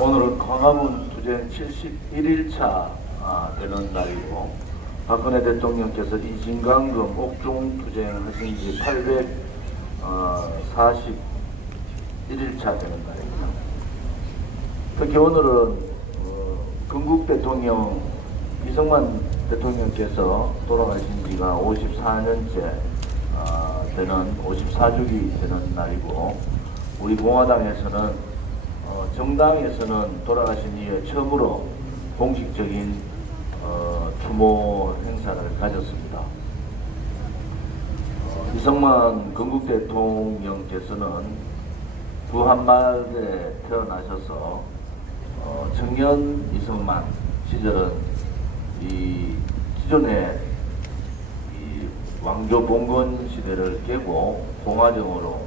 오늘은 광화문 투쟁 71일차 되는 날이고, 박근혜 대통령께서 이 진강금 옥중 투쟁하신 지 841일차 되는 날입니다. 특히 오늘은 건국 대통령 이승만 대통령께서 돌아가신 지가 54년째 되는 54주기 되는 날이고, 우리 공화당에서는 정당에서는 돌아가신 이후에 처음으로 공식적인 추모 행사를 가졌습니다. 이승만 건국 대통령께서는 구한말에 태어나셔서 청년 이승만 시절은 이 기존의 이 왕조 봉건 시대를 깨고 공화정으로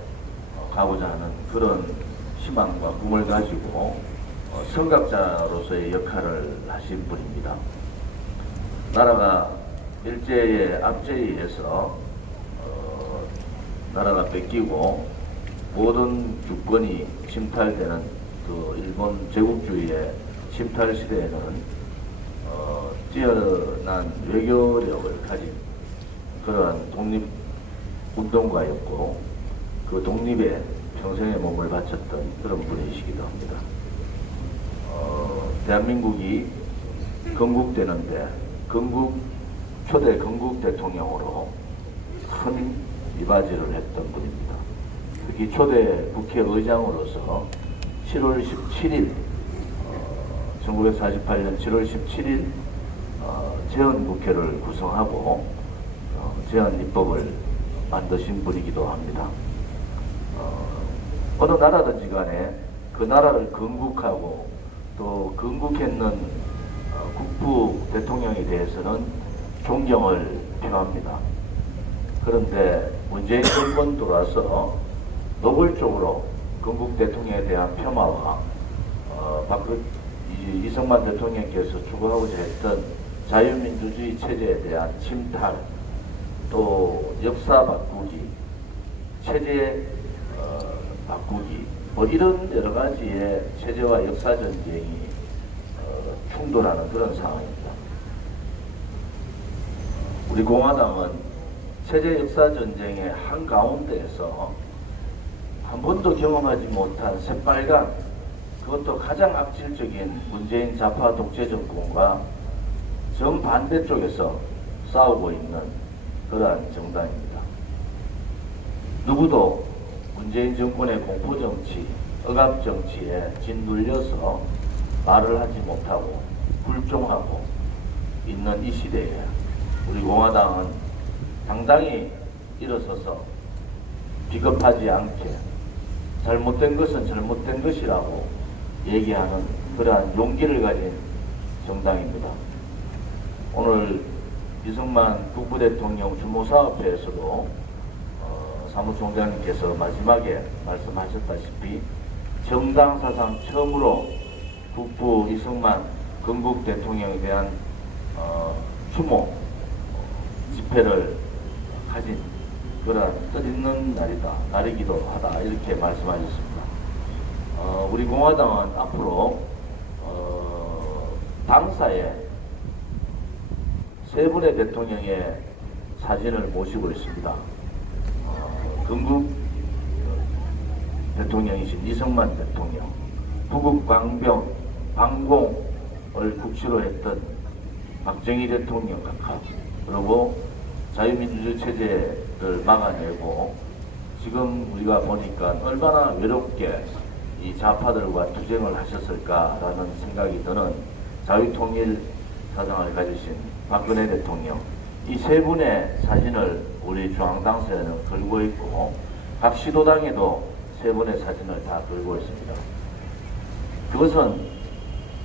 가고자 하는 그런 희망과 꿈을 가지고 선각자로서의 역할을 하신 분입니다. 나라가 일제의 압제에 의해서 나라가 뺏기고 모든 주권이 침탈되는 그 일본 제국주의의 침탈 시대에는 뛰어난 외교력을 가진 그러한 독립운동가였고, 그 독립에 평생의 몸을 바쳤던 그런 분이시기도 합니다. 대한민국이 건국되는데 초대 건국 대통령으로 큰 이바지를 했던 분입니다. 특히 초대 국회의장으로서 7월 17일 1948년 7월 17일 재헌국회를 구성하고 재헌입법을 만드신 분이기도 합니다. 어느 나라든지 간에 그 나라를 건국하고 또 건국했는 국부 대통령에 대해서는 존경을 표합니다. 그런데 문재인 정권 들어와서 노골적으로 건국 대통령에 대한 폄하와 이승만 대통령께서 추구하고자 했던 자유민주주의 체제에 대한 침탈, 또 역사 바꾸기, 체제 바꾸기, 뭐 이런 여러 가지의 체제와 역사 전쟁이 충돌하는 그런 상황입니다. 우리 공화당은 체제 역사 전쟁의 한가운데에서 한 번도 경험하지 못한 새빨간, 그것도 가장 악질적인 문재인 좌파 독재 정권과 정반대 쪽에서 싸우고 있는 그러한 정당입니다. 누구도 문재인 정권의 공포정치, 억압정치에 짓눌려서 말을 하지 못하고 불종하고 있는 이 시대에 우리 공화당은 당당히 일어서서 비겁하지 않게 잘못된 것은 잘못된 것이라고 얘기하는 그러한 용기를 가진 정당입니다. 오늘 이승만 국부대통령 추모사업회에서도 사무총장님께서 마지막에 말씀하셨다시피 정당 사상 처음으로 국부 이승만 건국 대통령에 대한 추모 집회를 가진 그런 뜻있는 날이기도 하다, 이렇게 말씀하셨습니다. 우리 공화당은 앞으로 당사에 세 분의 대통령의 사진을 모시고 있습니다. 건국 대통령이신 이승만 대통령, 부국 방공을 국시로 했던 박정희 대통령 각하, 그리고 자유민주주의 체제를 막아내고 지금 우리가 보니까 얼마나 외롭게 이 좌파들과 투쟁을 하셨을까라는 생각이 드는 자유통일 사상을 가지신 박근혜 대통령, 이 세 분의 사진을 우리 중앙당사에는 걸고 있고, 각 시도당에도 세 분의 사진을 다 걸고 있습니다. 그것은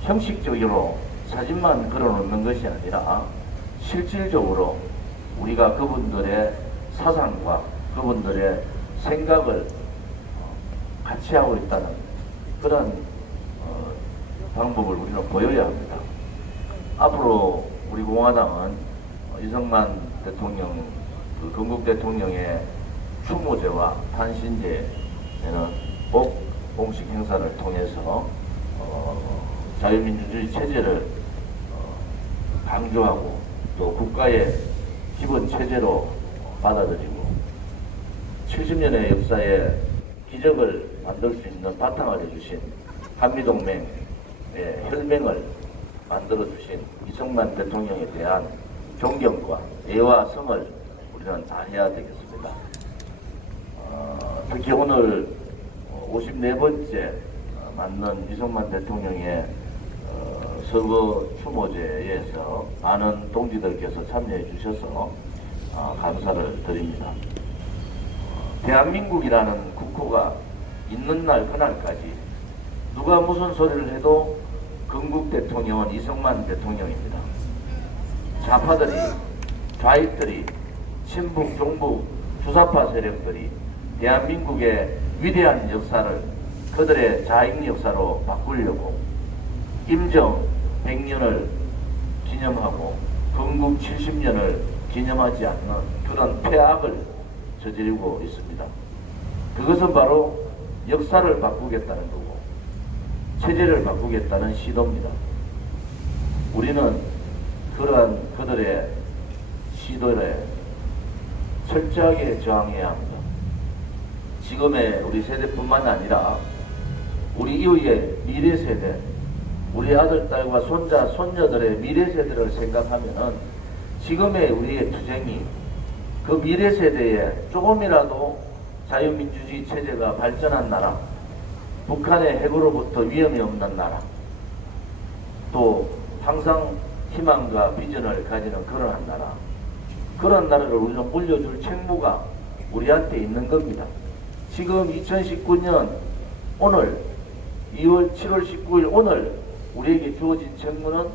형식적으로 사진만 걸어놓는 것이 아니라 실질적으로 우리가 그분들의 사상과 그분들의 생각을 같이 하고 있다는 그런 방법을 우리는 보여야 합니다. 앞으로 우리 공화당은 이승만 대통령, 건국 대통령의 추모제와 탄신제에는 꼭 공식 행사를 통해서 자유민주주의 체제를 강조하고 또 국가의 기본 체제로 받아들이고 70년의 역사에 기적을 만들 수 있는 바탕을 해주신 한미동맹의 혈맹을 만들어주신 이승만 대통령에 대한 존경과 예와 성을 우리는 다해야 되겠습니다. 특히 오늘 54번째 맞는 이승만 대통령의 서거 추모제에서 많은 동지들께서 참여해 주셔서 감사를 드립니다. 대한민국이라는 국호가 있는 날 그날까지 누가 무슨 소리를 해도 건국 대통령은 이승만 대통령입니다. 좌파들이, 좌익들이, 친북, 종북, 주사파 세력들이 대한민국의 위대한 역사를 그들의 자익 역사로 바꾸려고 임정 100년을 기념하고 건국 70년을 기념하지 않는 그런 폐악을 저지르고 있습니다. 그것은 바로 역사를 바꾸겠다는 거고 체제를 바꾸겠다는 시도입니다. 우리는 그러한 그들의 시도에 철저하게 저항해야 합니다. 지금의 우리 세대뿐만 아니라 우리 이후의 미래 세대, 우리 아들, 딸과 손자, 손녀들의 미래 세대를 생각하면은 지금의 우리의 투쟁이 그 미래 세대에 조금이라도 자유민주주의 체제가 발전한 나라, 북한의 핵으로부터 위험이 없는 나라, 또 항상 희망과 비전을 가지는 그러한 나라, 그런 나라를 우리는 물려줄 책무가 우리한테 있는 겁니다. 지금 2019년 오늘 7월 19일 오늘 우리에게 주어진 책무는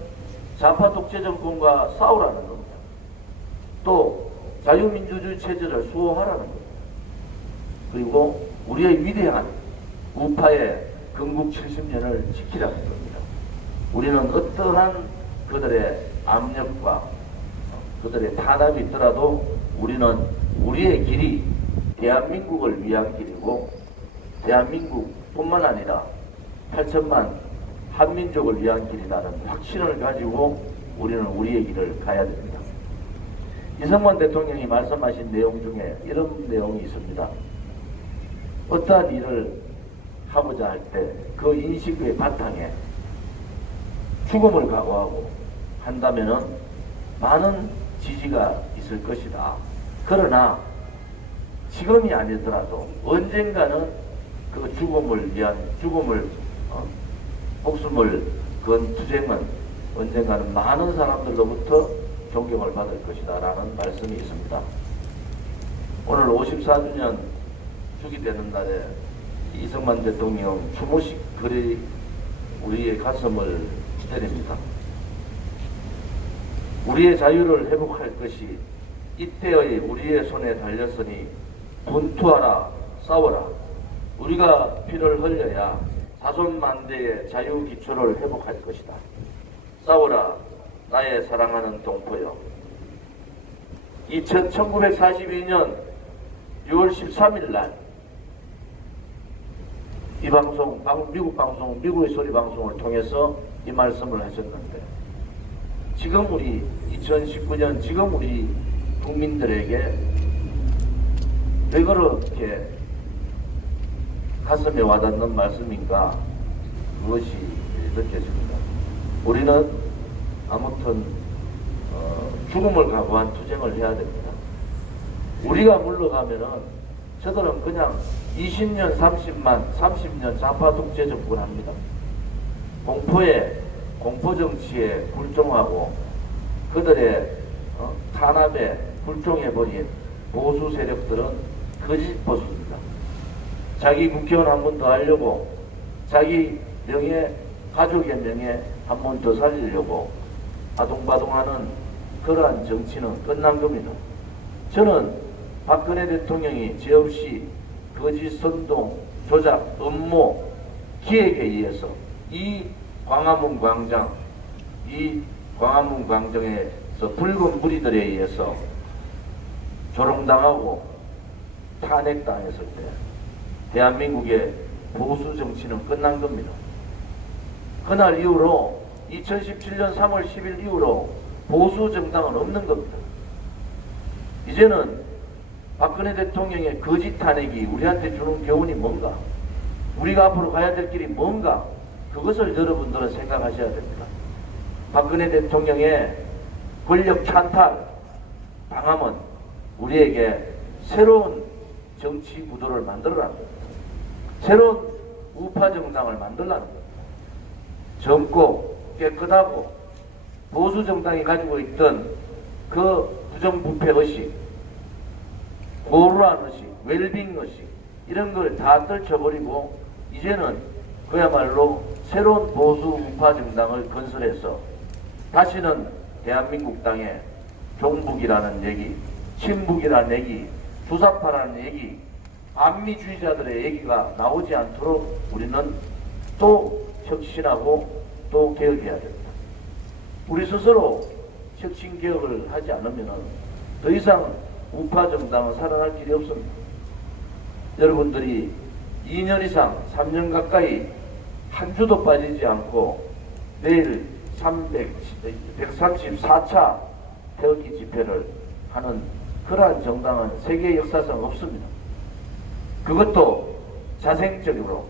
좌파 독재 정권과 싸우라는 겁니다. 또 자유민주주의 체제를 수호하라는 겁니다. 그리고 우리의 위대한 우파의 건국 70년을 지키라는 겁니다. 우리는 어떠한 그들의 압력과 그들의 탄압이 있더라도 우리는 우리의 길이 대한민국을 위한 길이고 대한민국뿐만 아니라 8천만 한민족을 위한 길이라는 확신을 가지고 우리는 우리의 길을 가야 됩니다. 이승만 대통령이 말씀하신 내용 중에 이런 내용이 있습니다. 어떠한 일을 하고자 할 때 그 인식의 바탕에 죽음을 각오하고 한다면은 많은 지지가 있을 것이다. 그러나 지금이 아니더라도 언젠가는 그 죽음을 위한 목숨을 건 투쟁은 언젠가는 많은 사람들로부터 존경을 받을 것이다 라는 말씀이 있습니다. 오늘 54주년 죽이 되는 날에 이승만 대통령 추모식 글이 우리의 가슴을 때립니다. 우리의 자유를 회복할 것이 이때의 우리의 손에 달렸으니 분투하라, 싸워라. 우리가 피를 흘려야 자손만대의 자유 기초를 회복할 것이다. 싸워라, 나의 사랑하는 동포여. 1942년 6월 13일 날 이 방송, 미국의 소리 방송을 통해서 이 말씀을 하셨는데 지금 우리 2019년 지금 우리 국민들에게 왜 그렇게 가슴에 와닿는 말씀인가 그것이 느껴집니다. 우리는 아무튼 죽음을 각오한 투쟁을 해야 됩니다. 우리가 물러가면은 저들은 그냥 20년 30년 좌파 독재 정권 합니다. 공포 정치에 굴종하고 그들의 탄압에 굴종해버린 보수 세력들은 거짓 보수입니다. 자기 국회의원 한 번 더 하려고 자기 명예, 가족의 명예 한 번 더 살리려고 아동바동하는 그러한 정치는 끝난 겁니다. 저는 박근혜 대통령이 죄 없이 거짓 선동, 조작, 음모, 기획에 의해서 이 광화문 광장에서 붉은 무리들에 의해서 조롱당하고 탄핵당했을 때 대한민국의 보수 정치는 끝난 겁니다. 그날 이후로 2017년 3월 10일 이후로 보수 정당은 없는 겁니다. 이제는 박근혜 대통령의 거짓 탄핵이 우리한테 주는 교훈이 뭔가, 우리가 앞으로 가야 될 길이 뭔가, 그것을 여러분들은 생각하셔야 됩니다. 박근혜 대통령의 권력 찬탈 당함은 우리에게 새로운 정치 구도를 만들어라는 겁니다. 새로운 우파 정당을 만들라는 겁니다. 젊고 깨끗하고 보수 정당이 가지고 있던 그 부정부패 의식, 고루한 의식, 웰빙 의식, 이런 걸 다 떨쳐버리고 이제는 그야말로 새로운 보수 우파 정당을 건설해서 다시는 대한민국 땅에 종북이라는 얘기, 친북이라는 얘기, 주사파라는 얘기, 반미주의자들의 얘기가 나오지 않도록 우리는 또 혁신하고 또 개혁해야 됩니다. 우리 스스로 혁신개혁을 하지 않으면 더 이상 우파 정당은 살아날 길이 없습니다. 여러분들이 2년 이상, 3년 가까이 한 주도 빠지지 않고 내일 134차 태극기 집회를 하는 그러한 정당은 세계 역사상 없습니다. 그것도 자생적으로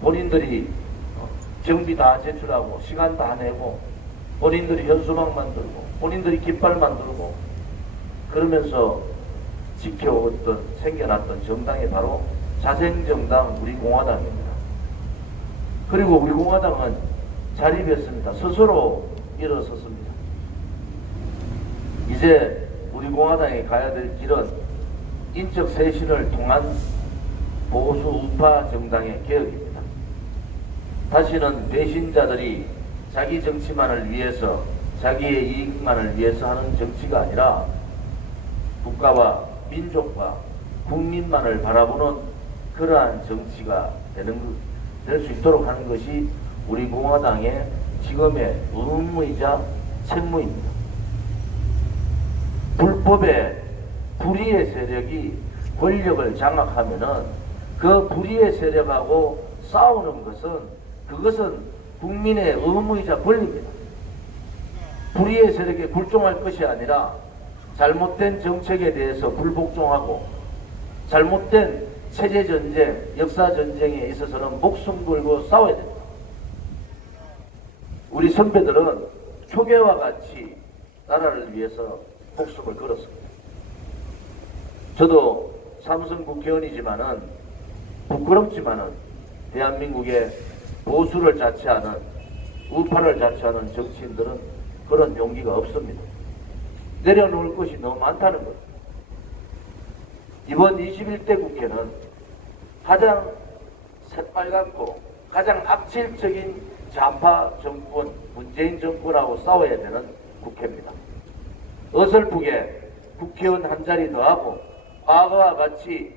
본인들이 정비 다 제출하고 시간 다 내고 본인들이 현수막 만들고 본인들이 깃발 만들고 그러면서 지켜왔던 생겨났던 정당이 바로 자생정당 우리 공화당입니다. 그리고 우리 공화당은 자립했습니다. 스스로 일어섰습니다. 이제 우리 공화당이 가야 될 길은 인적 쇄신을 통한 보수 우파 정당의 개혁입니다. 다시는 배신자들이 자기 정치만을 위해서, 자기의 이익만을 위해서 하는 정치가 아니라 국가와 민족과 국민만을 바라보는 그러한 정치가 될 수 있도록 하는 것이 우리 공화당의 지금의 의무이자 책무입니다. 불법의 불의의 세력이 권력을 장악하면은 그 불의의 세력하고 싸우는 그것은 국민의 의무이자 권리입니다. 불의의 세력에 굴종할 것이 아니라 잘못된 정책에 대해서 불복종하고 잘못된 체제전쟁, 역사전쟁에 있어서는 목숨 걸고 싸워야 됩니다. 우리 선배들은 초계와 같이 나라를 위해서 목숨을 걸었습니다. 저도 삼선 국회의원이지만은 부끄럽지만은 대한민국의 보수를 자처하는 우파를 자처하는 정치인들은 그런 용기가 없습니다. 내려놓을 것이 너무 많다는 것. 이번 21대 국회는 가장 새빨갛고 가장 악질적인 좌파 정권, 문재인 정권하고 싸워야 되는 국회입니다. 어설프게 국회의원 한 자리 더 하고 과거와 같이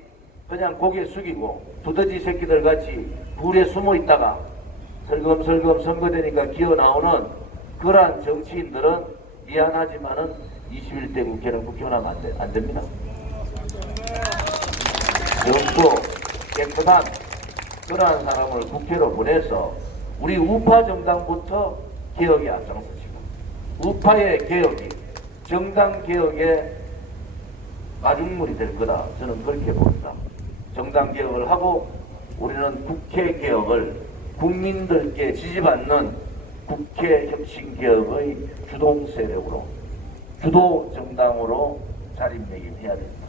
그냥 고개 숙이고 두더지 새끼들 같이 불에 숨어 있다가 설금설금 선거되니까 기어 나오는 그러한 정치인들은 미안하지만은 21대 국회는 국회의원하면 안 됩니다. 젊고 깨끗한 그러한 사람을 국회로 보내서 우리 우파 정당부터 개혁에 앞장서시고 우파의 개혁이 정당 개혁의 마중물이 될 거다. 저는 그렇게 봅니다. 정당 개혁을 하고 우리는 국회 개혁을 국민들께 지지받는 국회 혁신 개혁의 주동 세력으로 주도 정당으로 자리매김해야 됩니다.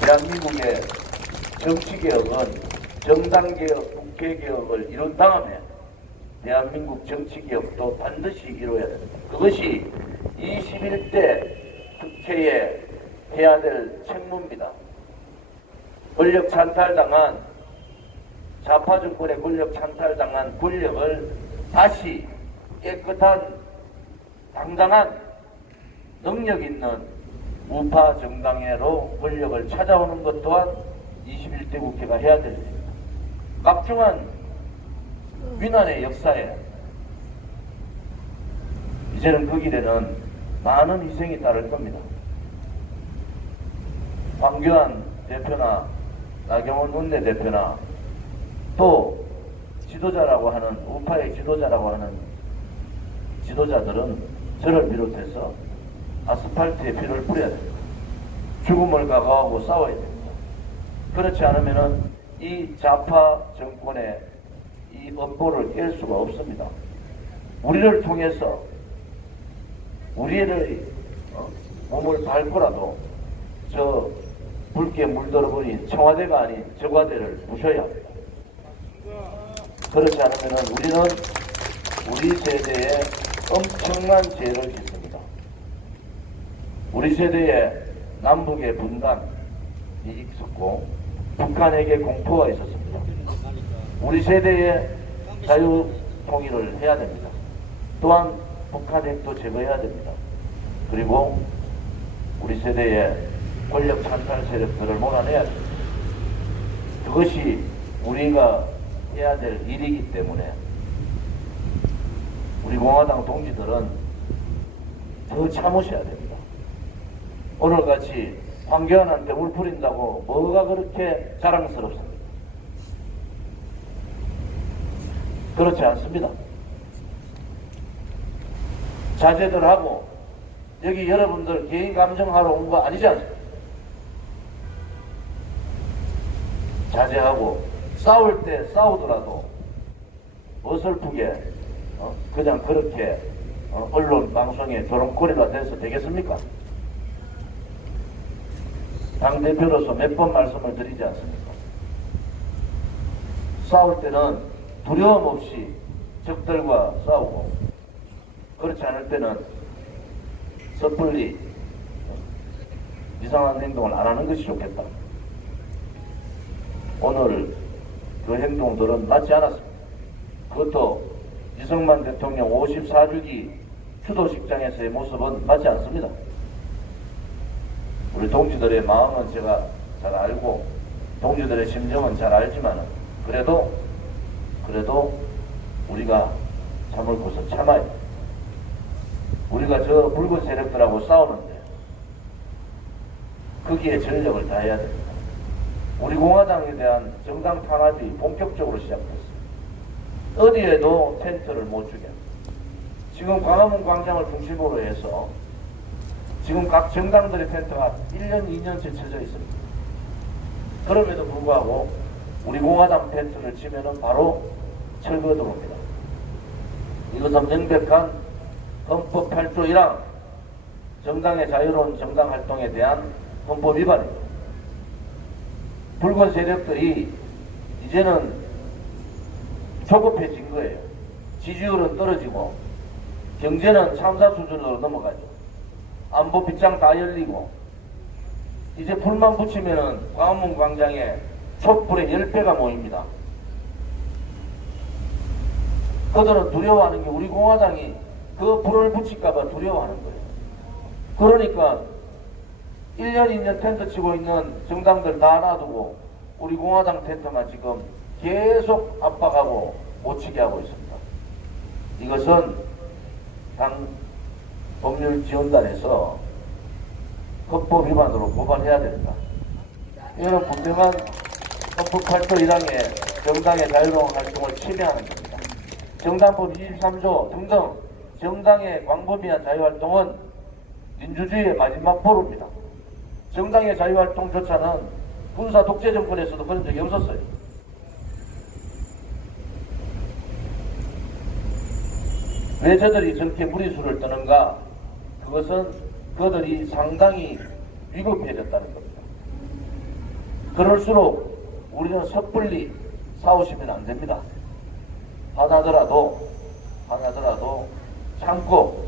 대한민국의 정치개혁은 정당개혁, 국회개혁을 이룬 다음에 대한민국 정치개혁도 반드시 이루어야 됩니다. 그것이 21대 국회에 해야 될 책무입니다. 권력 찬탈당한 좌파 정권의 권력 찬탈당한 권력을 다시 깨끗한 당당한 능력 있는 우파 정당으로 권력을 찾아오는 것 또한 21대 국회가 해야 될 일입니다. 막중한 위난의 역사에 이제는 그 길에는 많은 희생이 따를 겁니다. 황교안 대표나 나경원 원내대표나 또 지도 지도자라고 하는, 우파의 지도자라고 하는 지도자들은 저를 비롯해서 아스팔트에 피를 뿌려야 됩니다. 죽음을 각오하고 싸워야 됩니다. 그렇지 않으면은 이 좌파 정권의 이 엄보를 깰 수가 없습니다. 우리를 통해서 우리의 몸을 밟고라도 저 붉게 물들어버린 청와대가 아닌 저과대를 부셔야 합니다. 그렇지 않으면 우리는 우리 세대에 엄청난 죄를 짓습니다. 우리 세대에 남북의 분단이 있었고 북한에게 공포가 있었습니다. 우리 세대에 자유통일을 해야 됩니다. 또한 북한 핵도 제거해야 됩니다. 그리고 우리 세대의 권력 찬탈 세력들을 몰아내야 됩니다. 그것이 우리가 해야 될 일이기 때문에 우리 공화당 동지들은 더 참으셔야 됩니다. 오늘같이 황교안한테 울부린다고 뭐가 그렇게 자랑스럽습니까? 그렇지 않습니다. 자제들 하고 여기 여러분들 개인 감정하러 온 거 아니지 않습니까? 자제하고 싸울 때 싸우더라도 어설프게 그냥 그렇게 언론 방송에 조롱거리가 돼서 되겠습니까? 당대표로서 몇 번 말씀을 드리지 않습니까? 싸울 때는 두려움 없이 적들과 싸우고 그렇지 않을 때는 섣불리 이상한 행동을 안 하는 것이 좋겠다. 오늘 그 행동들은 맞지 않았습니다. 그것도 이승만 대통령 54주기 추도식장에서의 모습은 맞지 않습니다. 우리 동지들의 마음은 제가 잘 알고 동지들의 심정은 잘 알지만 그래도 우리가 참을 것을 참아야 우리가 저 붉은 세력들하고 싸우는데 거기에 전력을 다해야 됩니다. 우리 공화당에 대한 정당 탄압이 본격적으로 시작됐습니다. 어디에도 텐트를 못 주게. 지금 광화문 광장을 중심으로 해서 지금 각 정당들의 텐트가 1년, 2년째 쳐져 있습니다. 그럼에도 불구하고 우리 공화당 텐트를 치면은 바로 철거 들어옵니다. 이것은 명백한 헌법 8조 1항 정당의 자유로운 정당 활동에 대한 헌법 위반입니다. 붉은 세력들이 이제는 조급해진 거예요. 지지율은 떨어지고 경제는 참사 수준으로 넘어가죠. 안보 빗장 다 열리고 이제 불만 붙이면은 광화문 광장에 촛불의 10배가 모입니다. 그들은 두려워하는 게 우리 공화당이 그 불을 붙일까봐 두려워하는 거예요. 그러니까 1년, 2년 텐트 치고 있는 정당들 다 놔두고 우리 공화당 텐트만 지금 계속 압박하고 못 치게 하고 있습니다. 이것은 당 법률지원단에서 헌법 위반으로 고발해야 됩니다. 이거는 분명한 헌법 8조 1항의 정당의 자유로운 활동을 침해하는 겁니다. 정당법 23조 등등 정당의 광범위한 자유활동은 민주주의의 마지막 보루입니다. 정당의 자유활동조차는 군사 독재 정권에서도 그런 적이 없었어요. 왜 저들이 저렇게 무리수를 떠는가? 그것은 그들이 상당히 위급해졌다는 겁니다. 그럴수록 우리는 섣불리 싸우시면 안 됩니다. 하나더라도 참고,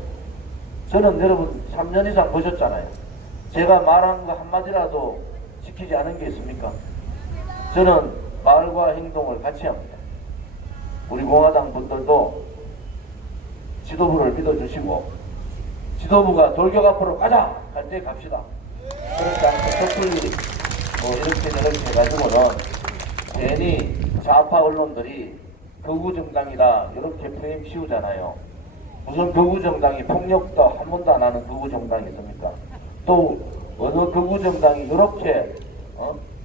저는 여러분 3년 이상 보셨잖아요. 제가 말한 거 한마디라도 지키지 않은 게 있습니까? 저는 말과 행동을 같이 합니다. 우리 공화당 분들도 지도부를 믿어주시고 지도부가 돌격 앞으로 가자 할 때 갑시다. 그렇지 않고 섣불리 이렇게 저렇게 해가지고는 괜히 좌파 언론들이 극우정당이다 이렇게 프레임 씌우잖아요. 무슨 극우정당이 폭력도 한 번도 안 하는 극우정당이 있습니까? 또 어느 극우정당이 이렇게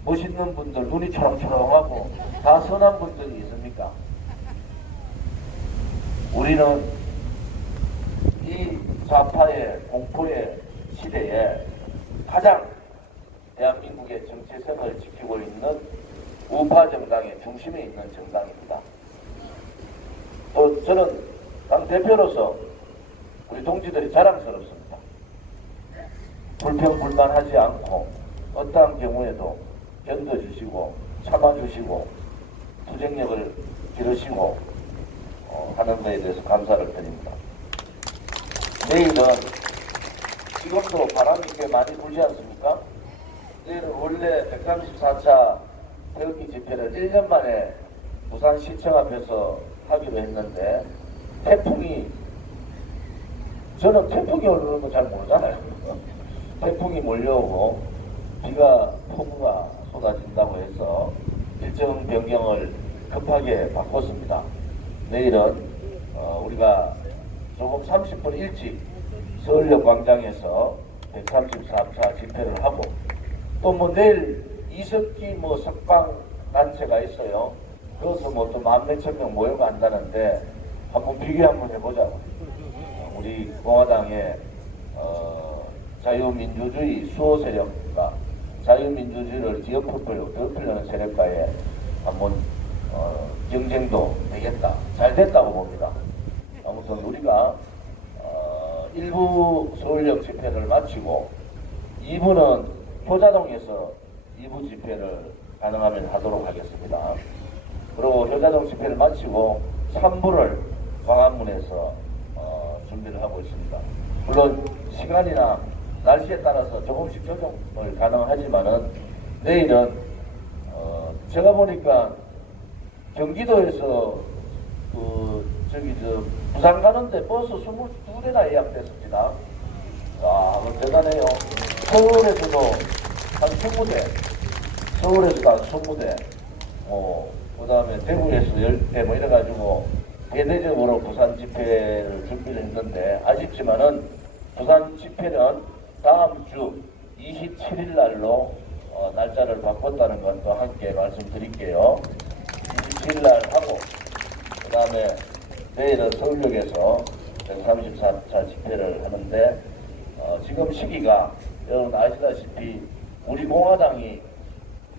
멋있는 분들 눈이 초롱초롱하고 다 선한 분들이 있습니까? 우리는 이 좌파의 공포의 시대에 가장 대한민국의 정체성을 지키고 있는 우파 정당의 중심에 있는 정당입니다. 또 저는 당 대표로서 우리 동지들이 자랑스럽습니다. 불평불만하지 않고 어떠한 경우에도 견뎌주시고 참아주시고 투쟁력을 기르시고 하는 것에 대해서 감사를 드립니다. 내일은 지금도 바람이 꽤 많이 불지 않습니까? 내일은 원래 134차 태극기 집회를 1년 만에 부산시청 앞에서 하기로 했는데 저는 태풍이 오는 거 잘 모르잖아요. 태풍이 몰려오고 폭우가 쏟아진다고 해서 일정 변경을 급하게 바꿨습니다. 내일은 우리가 조금 30분 일찍 서울역 광장에서 134차 집회를 하고 또 뭐 내일 이석기 석방 단체가 있어요. 그래서 또 10,000명 모여간다는데 한번 비교 한번 해보자고. 우리 공화당의 자유민주주의 수호 세력과 자유민주주의를 뒤엎으려는 세력과의 한번 경쟁도 되겠다. 잘 됐다고 봅니다. 아무튼 우리가 1부 서울역 집회를 마치고 2부는 효자동에서 2부 집회를 가능하면 하도록 하겠습니다. 그리고 효자동 집회를 마치고 3부를 광화문에서 준비를 하고 있습니다. 물론 시간이나 날씨에 따라서 조금씩 조정을 가능하지만은 내일은 제가 보니까 경기도에서 부산 가는데 버스 22대나 예약됐습니다. 와, 대단해요. 서울에서도 한 20대, 서울에서도 한 20대, 그 다음에 대구에서 10대 이래가지고 대대적으로 부산 집회를 준비를 했는데 아쉽지만은 부산 집회는 다음 주 27일 날로 날짜를 바꿨다는 것도 함께 말씀드릴게요. 27일 날 하고 그 다음에 내일은 서울역에서 134차 집회를 하는데 지금 시기가 여러분 아시다시피 우리 공화당이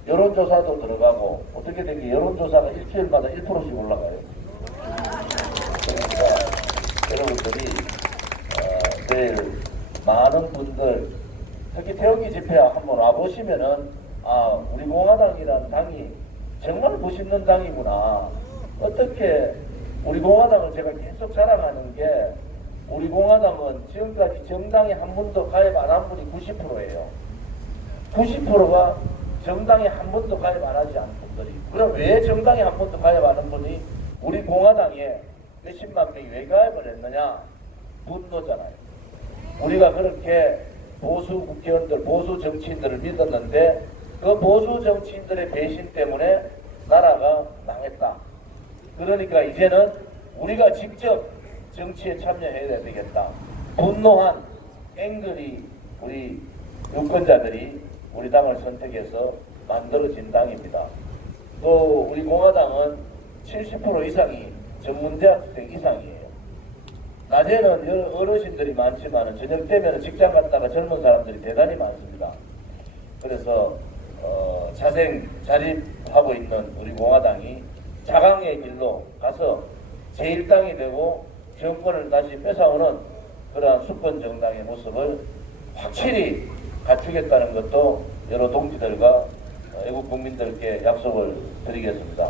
여론조사도 들어가고 어떻게 된 게 여론조사가 일주일마다 1%씩 올라가요. 그러니까 여러분들이 내일 많은 분들 특히 태극기 집회 한번 와보시면은 우리 공화당이라는 당이 정말 멋있는 당이구나. 어떻게 우리 공화당을 제가 계속 자랑하는 게 우리 공화당은 지금까지 정당에 한 번도 가입 안 한 분이 90%예요. 90%가 정당에 한 번도 가입 안 하지 않은 분들이. 그럼 왜 정당에 한 번도 가입 안 한 분이 우리 공화당에 몇십만 명이 왜 가입을 했느냐? 분노잖아요. 우리가 그렇게 보수 국회의원들, 보수 정치인들을 믿었는데 그 보수 정치인들의 배신 때문에 나라가 망했다. 그러니까 이제는 우리가 직접 정치에 참여해야 되겠다. 분노한 앵글이 우리 유권자들이 우리 당을 선택해서 만들어진 당입니다. 또 우리 공화당은 70% 이상이 전문대학생 이상이에요. 낮에는 어르신들이 많지만 저녁 되면 직장 갔다가 젊은 사람들이 대단히 많습니다. 그래서 자생 자립하고 있는 우리 공화당이 자강의 길로 가서 제1당이 되고 정권을 다시 뺏어오는 그러한 수권 정당의 모습을 확실히 갖추겠다는 것도 여러 동지들과 애국 국민들께 약속을 드리겠습니다.